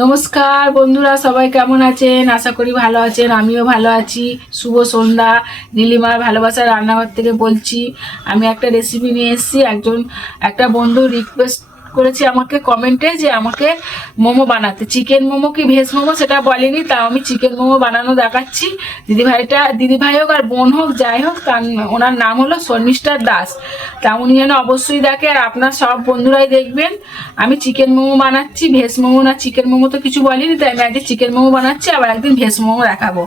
নমস্কার বন্ধুরা, সবাই কেমন আছেন? আশা করি ভালো আছেন। আমিও ভালো আছি। শুভ সন্ধ্যা। নীলিমার ভালোবাসার রান্নাঘর থেকে বলছি। আমি একটা রেসিপি নিয়ে এসেছি। একটা বন্ধু রিকোয়েস্ট করেছি আমাকে কমেন্টে যে আমাকে মোমো বানাতে, চিকেন মোমো কি ভেজ মোমো সেটা বলেনি, তাও আমি চিকেন মোমো বানানো দেখাচ্ছি। দিদিভাই হোক আর বোন হোক যাই হোক, তার ওনার নাম হলো শর্মিষ্ঠা দাস। তা উনি যেন অবশ্যই দেখে, আর আপনার সব বন্ধুরাই দেখবেন। আমি চিকেন মোমো বানাচ্ছি, ভেজ মোমো না চিকেন মোমো তো কিছু বলিনি, তাই আমি আজকে চিকেন মোমো বানাচ্ছি, আবার একদিন ভেজ মোমো দেখাবো।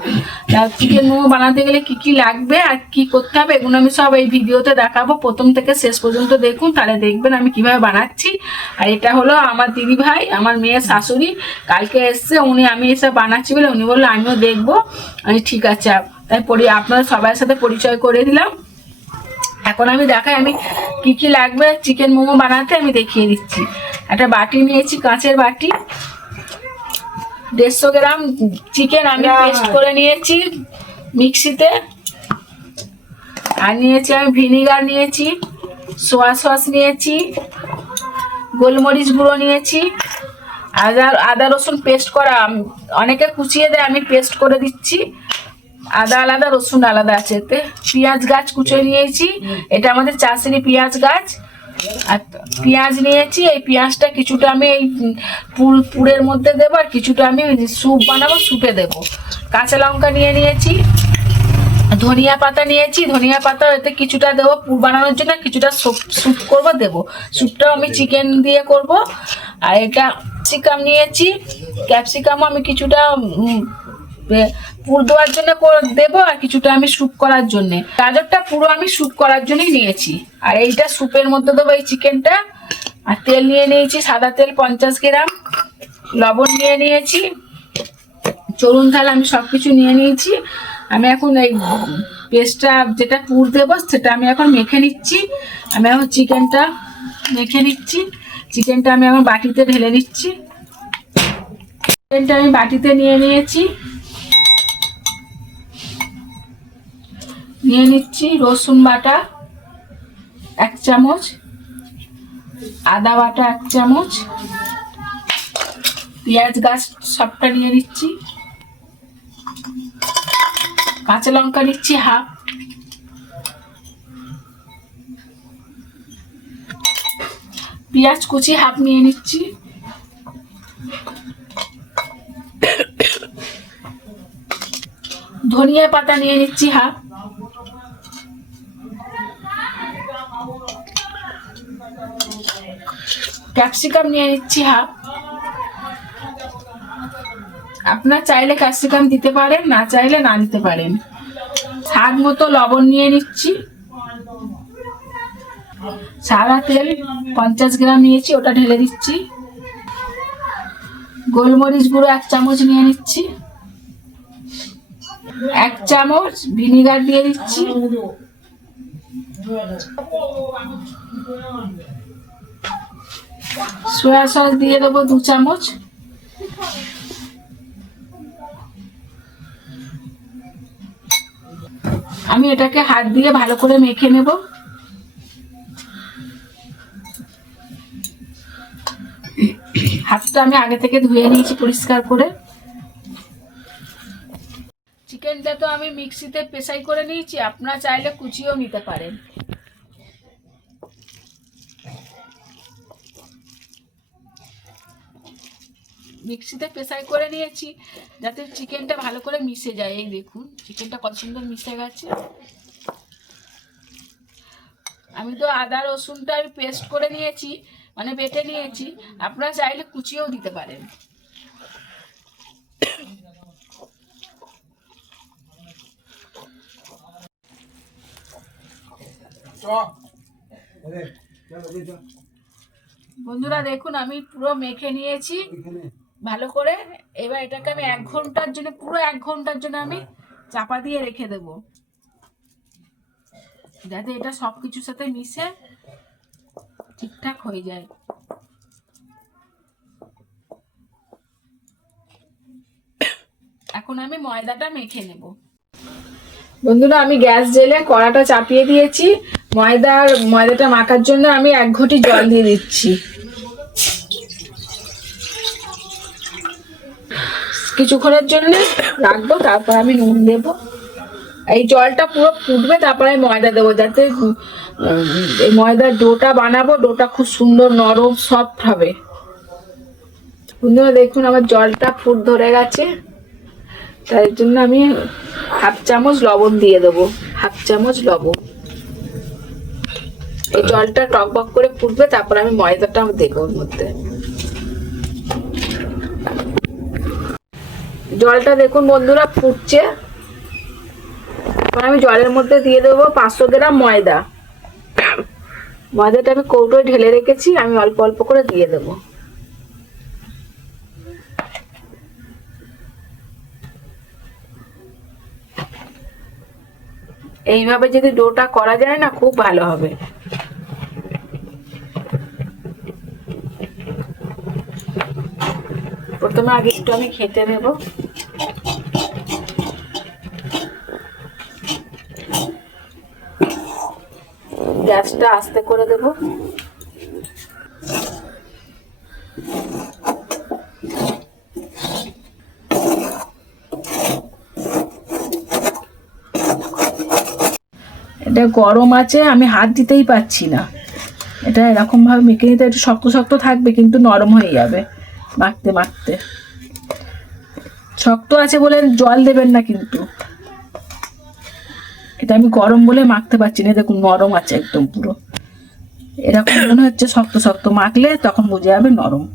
তা চিকেন মোমো বানাতে গেলে কি কি লাগবে আর কি করতে হবে এগুলো আমি সব এই ভিডিওতে দেখাবো। প্রথম থেকে শেষ পর্যন্ত দেখুন, তাহলে দেখবেন আমি কিভাবে বানাচ্ছি। আর এটা হলো আমার দিদি ভাই, আমার মেয়ের শাশুড়ি, কালকে এসছে উনি, আমি এসে বানাচ্ছি বলে উনি বললো আমিও দেখবো। আমি ঠিক আছে, তাই আপনারা সবার সাথে পরিচয় করে দিলাম। এখন আমি দেখাই আমি কি কি লাগবে চিকেন মোমো বানাতে, আমি দেখিয়ে দিচ্ছি। একটা বাটি নিয়েছি, কাঁচের বাটি। 150 গ্রাম চিকেন আমি পেস্ট করে নিয়েছি মিক্সিতে। আর নিয়েছি আমি ভিনিগার নিয়েছি, সোয়া সস নিয়েছি, গোলমরিচ গুঁড়ো নিয়েছি, আদা রসুন পেস্ট করা, অনেকে কুচিয়ে দেয়, আমি পেস্ট করে দিচ্ছি। আদা আলাদা, রসুন আলাদা আছে এতে। পেঁয়াজ গাছ কুচিয়ে নিয়েছি, এটা আমাদের চাষেরই পেঁয়াজ গাছ। আর পেঁয়াজ নিয়েছি, এই পেঁয়াজটা কিছুটা আমি এই পুরের মধ্যে দেবো, আর কিছুটা আমি স্যুপ বানাবো, স্যুপে দেবো। কাঁচা লঙ্কা নিয়েছি, ধনিয়া পাতা নিয়েছি, ধনিয়া পাতা এতে কিছুটা দেবো পুর বানানোর জন্য, কিছুটা স্যুপ করবো দেবো। স্যুপটাও আমি চিকেন দিয়ে করব। আর এটা ক্যাপসিকাম নিয়েছি, ক্যাপসিকামও আমি কিছুটা পুর দেওয়ার জন্য দেবো, আর কিছুটা আমি স্যুপ করার জন্য। গাজরটা পুরো আমি স্যুপ করার জন্যই নিয়েছি। আর এইটা স্যুপের মধ্যে দেবো এই চিকেনটা। আর তেল নিয়েছি, সাদা তেল 50 গ্রাম, লবণ নিয়েছি। চলুন তাহলে আমি সবকিছু নিয়েছি। আমি এখন এই পেস্টটা যেটা পুর দেবো সেটা আমি এখন মেখে নিচ্ছি। আমি এখন চিকেনটা মেখে নিচ্ছি। চিকেনটা আমি এখন বাটিতে ঢেলে নিচ্ছি। চিকেনটা আমি বাটিতে নিয়েছি। নিচ্ছি রসুন বাটা 1 চামচ, আদা বাটা 1 চামচ, পেঁয়াজ গাছ সবটা নিয়ে নিচ্ছি, কাঁচা লঙ্কা নিচ্ছি হাফ, পেঁয়াজ কুচি হাফ নিয়ে নিচ্ছি, ধনিয়া পাতা নিয়ে নিচ্ছি হাফ, ক্যাপসিকাম নিয়ে নিচ্ছি হাফ। আপনার চাইলে ক্যাপসিকাম দিতে পারেন, না চাইলে না দিতে পারেন। স্বাদ মতো লবণ নিয়ে নিচ্ছি। সাদা তেল 50 গ্রাম নিয়েছি, ওটা ঢেলে দিচ্ছি। গোলমরিচ গুঁড়ো 1 চামচ নিয়ে নিচ্ছি। 1 চামচ ভিনিগার দিয়ে দিচ্ছি। সোয়া সস দিয়ে দেবো 2 চামচ। আমি এটাকে হাত দিয়ে ভালো করে মেখে নেব। হাতটা আমি আগে থেকে ধুয়ে নিয়েছি পরিষ্কার করে। চিকেনটা তো আমি মিক্সিতে পেশাই করে নিয়েছি, আপনারা চাইলে কুচিয়েও নিতে পারেন। মিক্সিতে পেশাই করে নিয়েছি যাতে চিকেনটা ভালো করে মিশে যায়। এই দেখুন চিকেনটা কত সুন্দর মিশে গেছে। আমি তো আদা রসুনটা আমি পেস্ট করে নিয়েছি, মানে বেটে নিয়েছি, আপনারা চাইলে কুচিয়েও দিতে পারেন। বন্ধুরা দেখুন আমি পুরো মেখে নিয়েছি ভালো করে। এবার এটাকে আমি 1 ঘন্টার জন্য, পুরো 1 ঘন্টার জন্য আমি চাপা দিয়ে রেখে দেবো, যাতে এটা সবকিছুর সাথে মিশে ঠিকঠাক হয়ে যায়। এখন আমি ময়দাটা মেখে নেব। বন্ধুরা আমি গ্যাস জেলে কড়াটা চাপিয়ে দিয়েছি। ময়দাটা মাখার জন্য আমি 1 ঘটি জল দিয়ে দিচ্ছি। কিছুক্ষণের জন্য রাখবো, তারপর আমি নুন দেবো। এই জলটা পুরো ফুটবে, তারপরে আমি ময়দা দেবো, যাতে এই ময়দার ডোটা বানাবো, ডোটা খুব সুন্দর নরম সফট হবে। বন্ধুরা দেখুন আমার জলটা ফুট ধরে গেছে, তাই জন্য আমি হাফ চামচ লবণ দিয়ে দেবো, হাফ চামচ লবণ। এই জলটা টকবক করে ফুটবে, তারপর আমি ময়দাটা দেবো ওর মধ্যে। জলটা দেখুন বন্ধুরা ফুটছে, এখন আমি জলের মধ্যে দিয়ে দেবো 500 গ্রাম ময়দা। ময়দাটা আমি কৌটোয় ঢেলে রেখেছি, আমি অল্প অল্প করে দিয়ে দেবো। এইভাবে যদি ডোটা করা যায় না, খুব ভালো হবে। প্রথমে আগে একটু আমি খেতে দেব। গ্যাসটা আস্তে করে দেব। এটা গরম আছে, আমি হাত দিতেই পারছি না। এটা এরকম ভাবে মেখে নিতে একটু শক্ত শক্ত থাকবে, কিন্তু নরম হয়ে যাবে মাখতে মাখতে। শক্ত আছে বলে জল দেবেন না, কিন্তু এটা আমি গরম বলে মাখতে পারছি না। দেখুন নরম আছে একদম পুরো, এরকম মনে হচ্ছে শক্ত শক্ত, মাখলে তখন বোঝা যাবে নরম।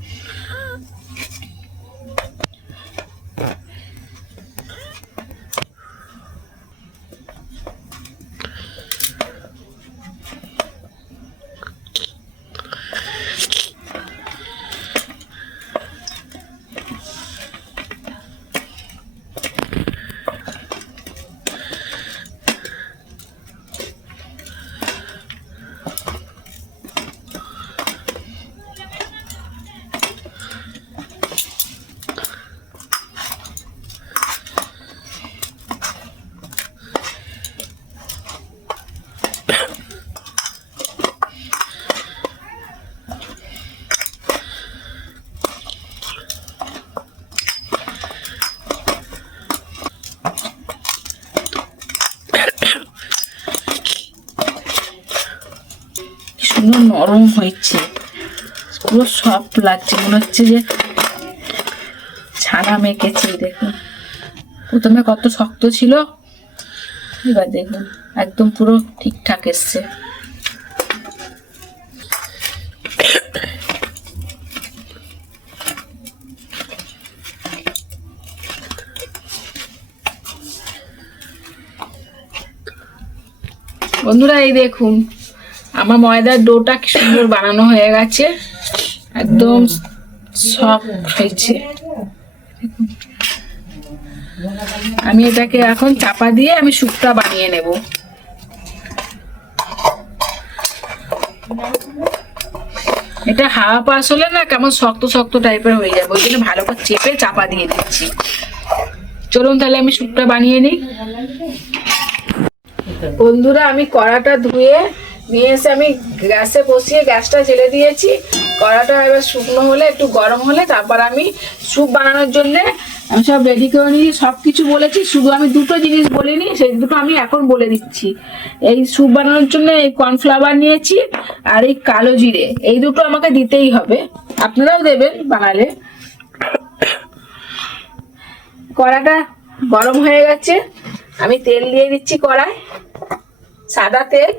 সুন্দর নরম হয়েছে, পুরো সফট লাগছে, মনে হচ্ছে যে ছানা মেখেছি। দেখুন প্রথমে কত শক্ত ছিল, এবার দেখুন একদম পুরো ঠিকঠাক এসছে। বন্ধুরা এই দেখুন আমার ময়দার ডোটা কি সুন্দর বানানো হয়ে গেছে, একদম সফট হয়েছে। আমি এটাকে এখন চাপা দিয়ে আমি স্যুপটা বানিয়ে নেব। এটা হাওয়া পাস হলে না কেমন শক্ত শক্ত টাইপের হয়ে যাবে, ওই জন্য ভালো করে চেপে চাপা দিয়ে দিচ্ছি। চলুন তাহলে আমি স্যুপটা বানিয়ে নিই। বন্ধুরা আমি কড়াটা ধুয়ে নিয়ে এসে আমি গ্যাসে বসিয়ে গ্যাসটা জ্বেলে দিয়েছি। কড়াটা এবার শুকনো হলে, একটু গরম হলে, তারপর আমি স্যুপ বানানোর জন্য আমি সব রেডি করে নিয়েছি। সব কিছু বলেছি, শুধু আমি দুটো জিনিস বলিনি, সেই দুটো আমি এখন বলে দিচ্ছি। এই স্যুপ বানানোর জন্য এই কর্নফ্লাওয়ার নিয়েছি আর এই কালো জিরে, এই দুটো আমাকে দিতেই হবে, আপনারাও দেবেন বানালে। কড়াটা গরম হয়ে গেছে, আমি তেল দিয়ে দিচ্ছি কড়ায়, সাদা তেল।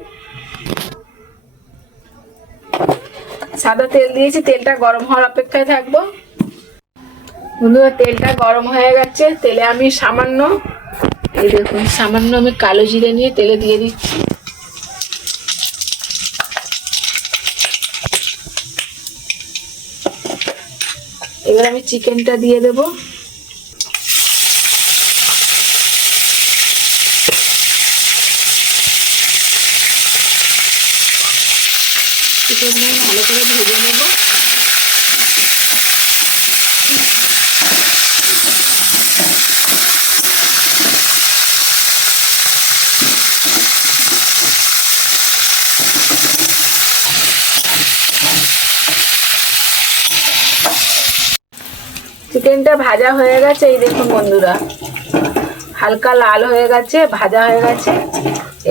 সাদা তেল দিয়েছি, তেলটা গরম হওয়ার অপেক্ষায় থাকবো। বন্ধুরা তেলটা গরম হয়ে গেছে, তেলে আমি সামান্য, এই দেখুন সামান্য আমি কালো জিরে নিয়ে তেলে দিয়ে দিচ্ছি। এবার আমি চিকেনটা দিয়ে দেবো। চিকেনটা ভালো করে ভেজে নেব। চিকেনটা ভাজা হয়ে গেছে, এই দেখুন বন্ধুরা, হালকা লাল হয়ে গেছে, ভাজা হয়ে গেছে।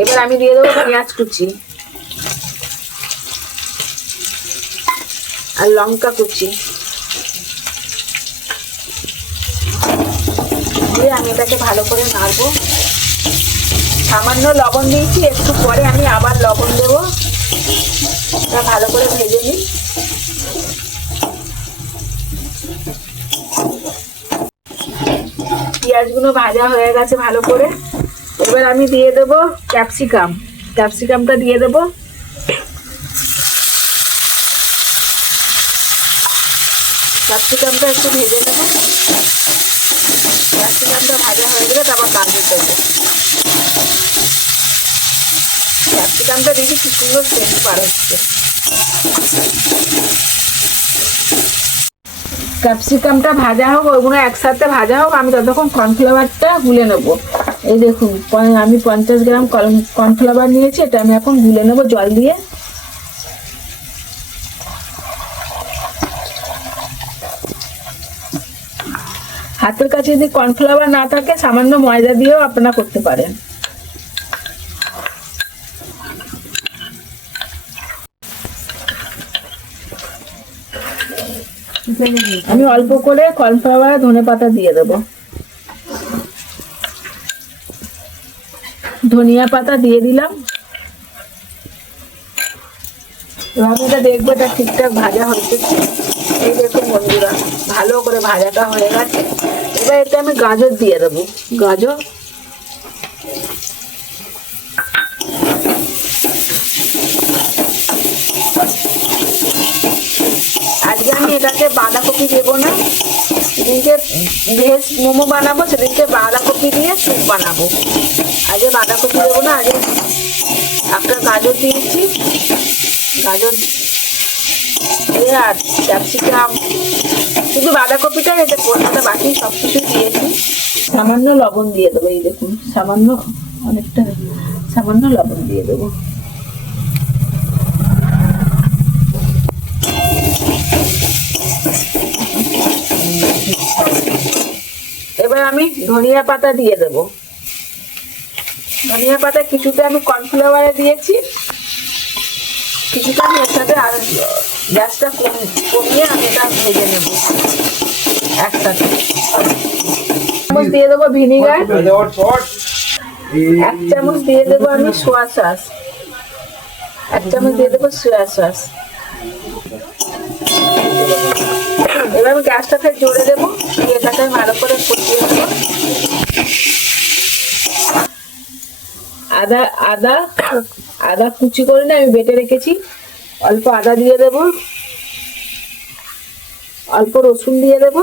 এবার আমি দিয়ে দেবো পেঁয়াজ কুচি আর লঙ্কা কুচি দিয়ে আমি এটাকে ভালো করে নাড়বো। সামান্য লবণ দিয়েছি, একটু পরে আমি আবার লবণ দেবো। এটা ভালো করে ভেজে নিই। পেঁয়াজগুলো ভাজা হয়ে গেছে ভালো করে। এবার আমি দিয়ে দেবো ক্যাপসিকামটা দিয়ে দেবো। ক্যাপসিকামটা একটু ভেজে নেবো। ক্যাপসিকামটা ভাজা হয়ে গেলে তারপর গাজর দেবো। ক্যাপসিকামটা দেখি কি সুন্দর সেন্ট বার হচ্ছে। ক্যাপসিকামটা ভাজা হোক, ওইগুলো একসাথে ভাজা হোক, আমি ততক্ষণ কর্নফ্লাওয়ারটা গুলে নেব। এই দেখুন আমি 50 গ্রাম কর্নফ্লাওয়ার নিয়েছি, এটা আমি এখন গুলে নেব জল দিয়ে। হাতের কাছে যদি কর্নফ্লাওয়ার না থাকে সামান্য ময়দা দিয়েও আপনারা করতে পারেন। আমি অল্প করে কর্নফ্লাওয়ার ধনেপাতা দিয়ে দেবো, ধনিয়া পাতা দিয়ে দিলাম। এবার এটা দেখবো এটা ঠিকঠাক ভাজা হচ্ছে। এই দেখুন বন্ধুরা, ভালো করে ভাজাটা হয়ে গেছে। এবার এটা আমি গাজর দিয়ে দেবো। গাজর আজকে আমি এটাকে বাঁধাকপি দেবো না, সেদিনকে ভেজ মোমো বানাবো, সেদিনকে বাঁধাকপি দিয়ে স্যুপ বানাবো। আজকে বাঁধাকপি দেবো না, আজকে একটা গাজর দিয়েছি, গাজর দিয়ে আর ক্যাপসিকাম, শুধু বাঁধাকপিটা এটা পড়তে, বাকি সব কিছু দিয়েছি। সামান্য লবণ দিয়ে দেবো। এই দেখুন সামান্য, অনেকটা সামান্য লবণ দিয়ে দেবো। এবার আমি ধনিয়া পাতা দিয়ে দেব। ধনিয়া পাতা কিছুটা আমি কর্নফ্লাওয়ারে দিয়েছি, কিছুটা আমি এর সাথে আর গ্যাসটা কমিয়ে আমি এটা ভেজে নেব একসাথে। চামচ দিয়ে দেবো ভিনিগার, 1 চামচ দিয়ে দেবো আমি সোয়া সস, 1 চামচ দিয়ে দেবো সোয়া সস। এবার আমি গ্যাসটাকে জোরে দেবো, দিয়ে এটাকে ভালো করে কষিয়ে নেবো। আদা কুচি করে না আমি বেটে রেখেছি, অল্প আদা দিয়ে দেবো, অল্প রসুন দিয়ে দেবো,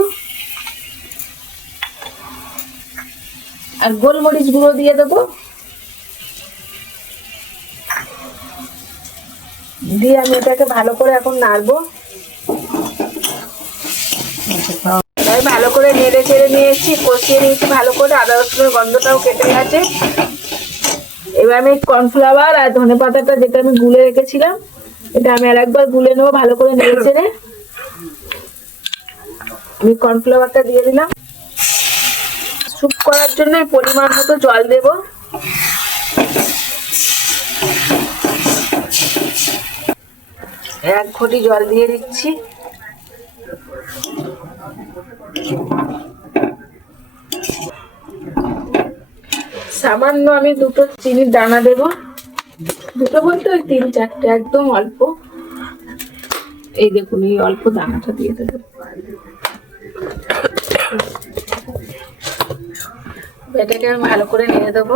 আর গোলমরিচ গুঁড়ো দিয়ে দেবো। দিয়ে আমি এটাকে ভালো করে এখন নাড়বো। ভালো করে নেড়ে চেড়ে নিয়েছি, কষিয়ে নিয়েছি ভালো করে, আদা রসুনের গন্ধটাও কেটে গেছে। এবার আমি কর্নফ্লাওয়ার আর ধনেপাতাটা যেটা আমি গুলে রেখেছিলাম, এটা আমি আরেকবার গুলে নেবো ভালো করে নেড়ে চেড়ে। আমি কর্নফ্লাওয়ারটা দিয়ে দিলাম। স্যুপ করার জন্য পরিমাণ মতো জল দেব। এক ঘটি জল দিয়ে দিচ্ছি। সামান্য আমি 2টো চিনির দানা দেব, 2টো বলতে ওই 3-4টে, একদম অল্প। এই দেখুন এই অল্প দানাটা দিয়ে দেবো। এটাকে আমি ভালো করে নেড়ে দেবো।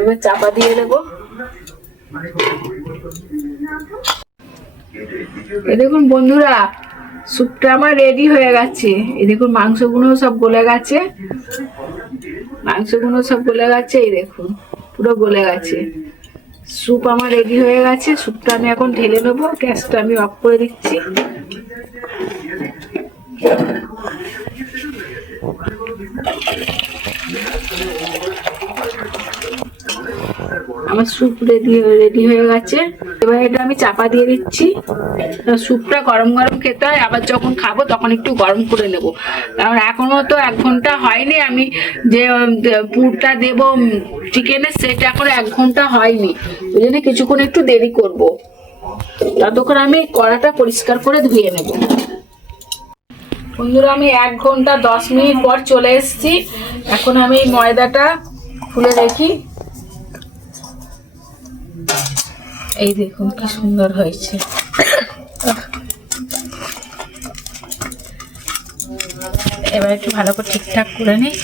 এবার চাপা দিয়ে দেবো। এই দেখুন বন্ধুরা, স্যুপটা আমার রেডি হয়ে গেছে। এই দেখুন মাংসগুলো সব গলে গেছে, এই দেখুন পুরো গলে গেছে। স্যুপ আমার রেডি হয়ে গেছে। স্যুপটা আমি এখন ঢেলে নেবো। গ্যাসটা আমি অফ করে দিচ্ছি। আমার স্যুপ রেডি হয়ে গেছে। এবার এটা আমি চাপা দিয়ে দিচ্ছি। স্যুপটা গরম গরম খেতে হয়, আবার যখন খাবো তখন একটু গরম করে নেব, কারণ এখনো তো 1 ঘন্টা হয়নি। আমি যে পুরটা দেবো চিকেনের সেটা এখন 1 ঘন্টা হয়নি, ওই জন্য কিছুক্ষণ একটু দেরি করব। ততক্ষণ আমি কড়াটা পরিষ্কার করে ধুয়ে নেব। বন্ধুরা, আমি 1 ঘন্টা 10 মিনিট পর চলে এসেছি। এখন আমি ময়দাটা খুলে দেখি। এই দেখুন কি সুন্দর হয়েছে। এবার একটু ভালো করে ঠিকঠাক করে নিই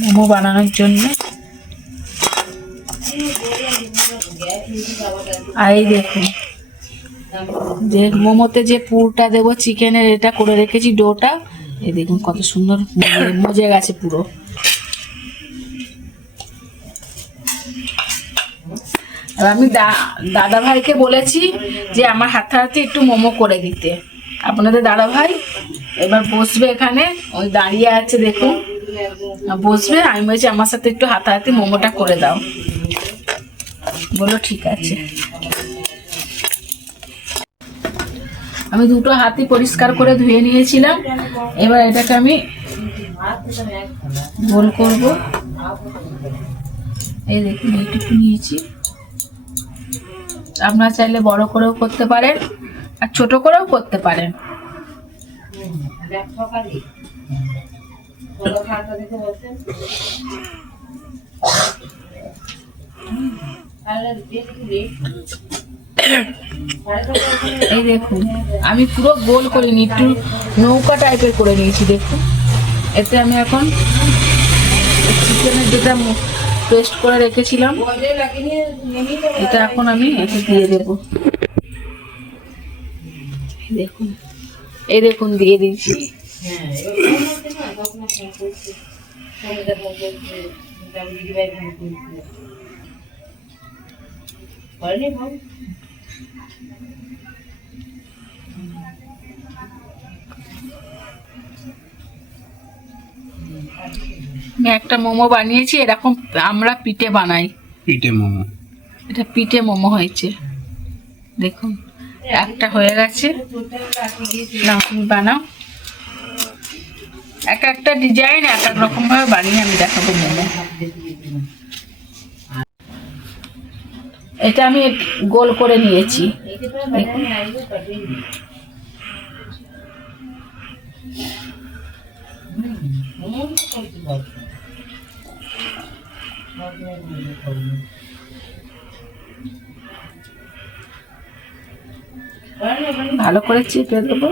মোমো বানানোর জন্য। আর এই দেখুন যে মোমোতে যে পুরটা দেবো চিকেনের, এটা করে রেখেছি ডোটা। এই দেখুন কত সুন্দর মজে গেছে পুরো। আর আমি দাদা ভাইকে বলেছি যে আমার হাতে হাতে একটু মোমো করে দিতে। আপনাদের দাদা ভাই এবার বসবে এখানে, ওই দাঁড়িয়ে আছে দেখুন, বসবে। আমি বলছি আমার সাথে একটু হাতাহাতি মোমোটা করে দাও, বলো ঠিক আছে। আমি দুটো হাতই পরিষ্কার করে ধুয়ে নিয়েছিলাম। এবার এটাকে আমি গোল করব। এই দেখুন এইটুকু নিয়েছি, আপনারা চাইলে বড় করেও করতে পারেন আর ছোট করেও করতে পারেন। এই দেখুন আমি পুরো গোল করিনি, একটু নৌকা টাইপের করে নিয়েছি। দেখুন এতে আমি এখন চিকেনের যেটা পেস্ট করে রেখেছিলাম এটা এখন আমি এতে দিয়ে দেব। দেখুন এই দেখুন দিয়ে দিয়েছি। আমি একটা মোমো বানিয়েছি, এরকম আমরা পিঠে বানাই, পিঠে মোমো। এটা পিঠে মোমো হয়েছে। দেখুন একটা হয়ে গেছে, না তুমি বানাও। এক একটা ডিজাইন এক এক রকম ভাবে বানিয়ে আমি দেখাবো মোমো। এটা আমি গোল করে নিয়েছি। দেখুন ভালো করে চেপে দেবো।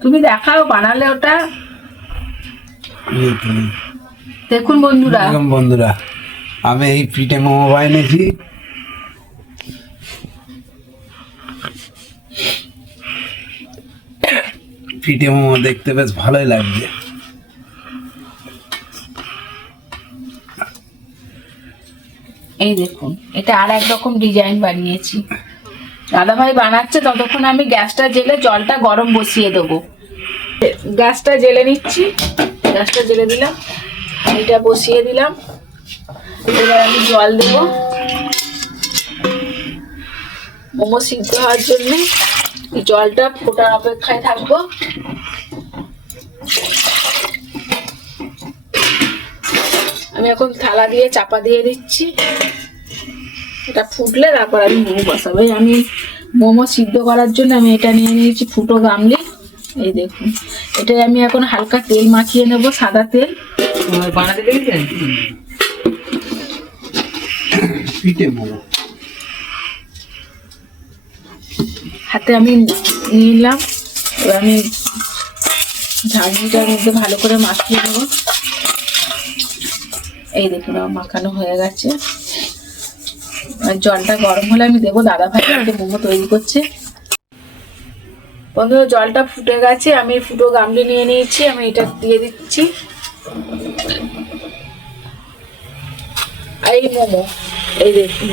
তুমি দেখাও বানালে ওটা। দেখুন বন্ধুরা আমি এই পিঠে মোমো বানিয়েছি। পিঠে মোমো দেখতে বেশ ভালোই লাগছে। এই দেখুন এটা আর এক রকম ডিজাইন বানিয়েছি। দাদা ভাই বানাচ্ছে, ততক্ষণ আমি গ্যাসটা জেলে জলটা গরম বসিয়ে দেবো। গ্যাসটা জেলে নিচ্ছি, গ্যাসটা জেলে দিলাম, এটা বসিয়ে দিলাম। এবার আমি জল দেবো মোমো সিদ্ধ হওয়ার জন্য। জলটা ফোটার অপেক্ষায় থাকবো। আমি এখন থালা দিয়ে চাপা দিয়ে দিচ্ছি, এটা ফুটলে তারপর আমি মোমো বসাবো। আমি মোমো সিদ্ধ করার জন্য আমি এটা নিয়ে নিয়েছি ফুটো গামলি। এই দেখুন এটাই আমি এখন হালকা তেল মাখিয়ে নেব, সাদা তেল। বানাতে দেখেছেন পিঠে মোমো? হাতে আমি নিলাম, এবার আমি ঝাঁঝরিটার মধ্যে ভালো করে মাখিয়ে নেব। এই দেখুন আমার মাখানো হয়ে গেছে। আর জলটা গরম হলে আমি দেবো। দাদা ভাই মোমো তৈরি করছে। বন্ধুরা জলটা ফুটে গেছে, আমি ফুটো গামলি নিয়ে নিয়েছি, আমি এটা দিয়ে দিচ্ছি। এই মোমো এই দেখুন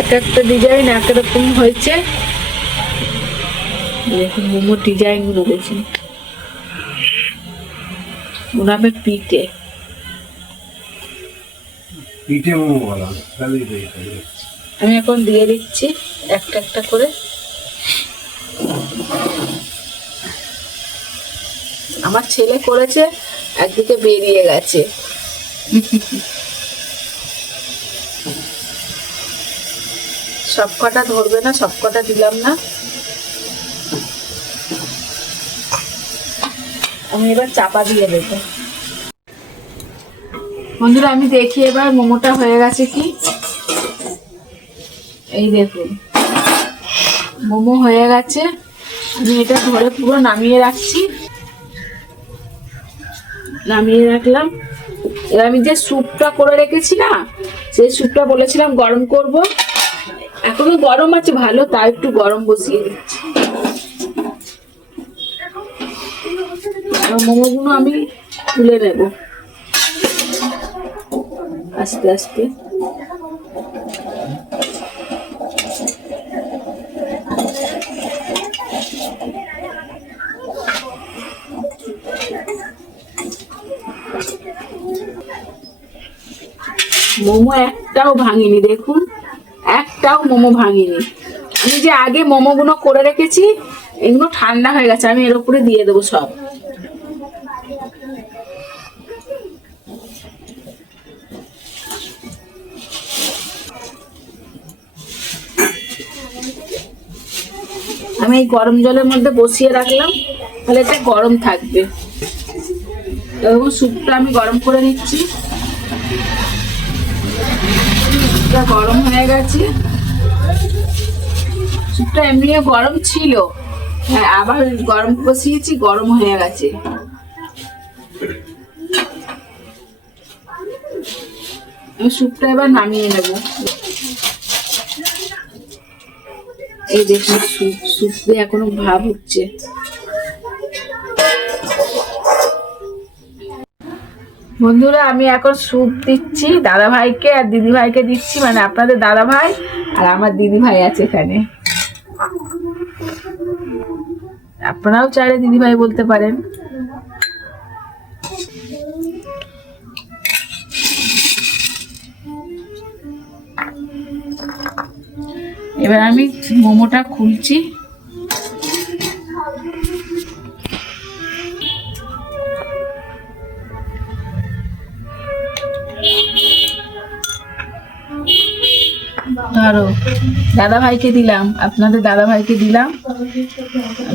এক একটা ডিজাইন এক রকম হয়েছে। দেখুন মোমোর ডিজাইন গুলো দেখুন, ওনামের পিঠে। পিঠে মোমো বলা, আমি এখন দিয়ে দিচ্ছি একটা একটা করে। আমার ছেলে করেছে, একদিকে বেরিয়ে গেছে। সব কটা ধরবে না, সব কটা দিলাম না। আমি এবার চাপা দিয়ে দেবো। বন্ধুরা আমি দেখি এবার মোমোটা হয়ে গেছে কি। এই দেখুন মোমো হয়ে গেছে। আমি এটা ধরে পুরো নামিয়ে রাখছি, নামিয়ে রাখলাম। এবার আমি যে স্যুপটা করে রেখেছি না, সেই স্যুপটা বলেছিলাম গরম করব, এখনো গরম আছে ভালো, তাই একটু গরম বসিয়ে দিচ্ছি। মোমোগুলো আমি তুলে নেব আস্তে আস্তে। মোমো একটাও ভাঙিনি, দেখুন একটাও মোমো ভাঙিনি। আমি যে আগে মোমোগুলো করে রেখেছি, এগুলো ঠান্ডা হয়ে গেছে, আমি এর উপরে দিয়ে দেবো সব। আমি এই গরম জলের মধ্যে বসিয়ে রাখলাম, তাহলে এটা গরম থাকবে। এবং স্যুপটা আমি গরম করে নিচ্ছি। স্যুপটা গরম হয়ে গেছে। স্যুপটা এমনিও গরম ছিল, হ্যাঁ আবার গরম বসিয়েছি, গরম হয়ে গেছে। আমি স্যুপটা এবার নামিয়ে নেব। এই দেখুন স্যুপ দিয়ে এখনো ভাব হচ্ছে। বন্ধুরা আমি এখন স্যুপ দিচ্ছি দাদা ভাইকে আর দিদি ভাইকে দিচ্ছি, মানে আপনাদের দাদা ভাই আর আমার দিদি ভাই আছে এখানে। আপনারাও চাইলে দিদি ভাই বলতে পারেন। এবার আমি মোমোটা খুলছি। ধরো দাদা ভাইকে দিলাম, আপনাদের দাদা ভাইকে দিলাম,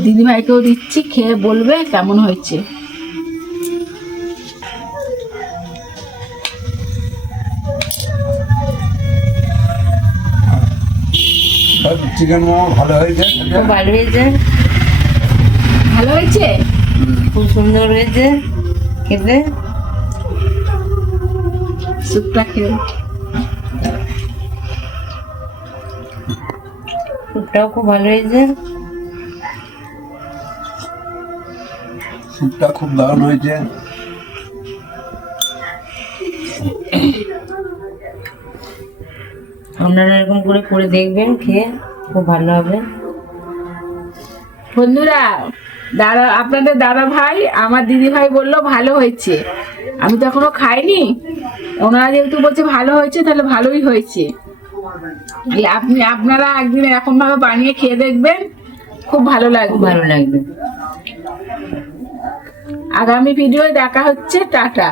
দিদি ভাইকেও দিচ্ছি, খেয়ে বলবে কেমন হয়েছে। চিকেন মোমো ভালো হয়েছে, খুব ভালো হয়েছে, ভালো হয়েছে, খুব সুন্দর হয়েছে খেতে। স্যুপটা খেয়ে স্যুপটাও খুব ভালো হয়েছে। স্যুপটা খুব দারুণ হয়েছে। আপনারা এরকম করে করে দেখবেন, খেয়ে খুব ভালো হবে। বন্ধুরা দাদা, আপনাদের দাদা ভাই আমার দিদি ভাই বললো ভালো হয়েছে, আমি তো এখনো খাইনি, ওনারা যেহেতু বলছে ভালো হয়েছে তাহলে ভালোই হয়েছে। আপনারা একদিন এরকম ভাবে বানিয়ে খেয়ে দেখবেন, খুব ভালো লাগবে, ভালো লাগবে। আগামী ভিডিও দেখা হচ্ছে, টাটা।